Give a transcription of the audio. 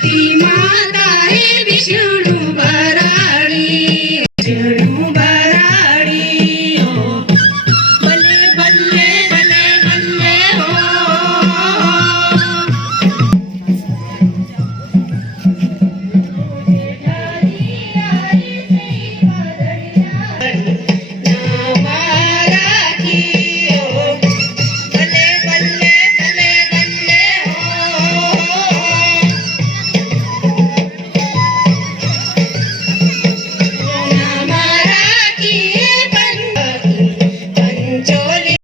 ti.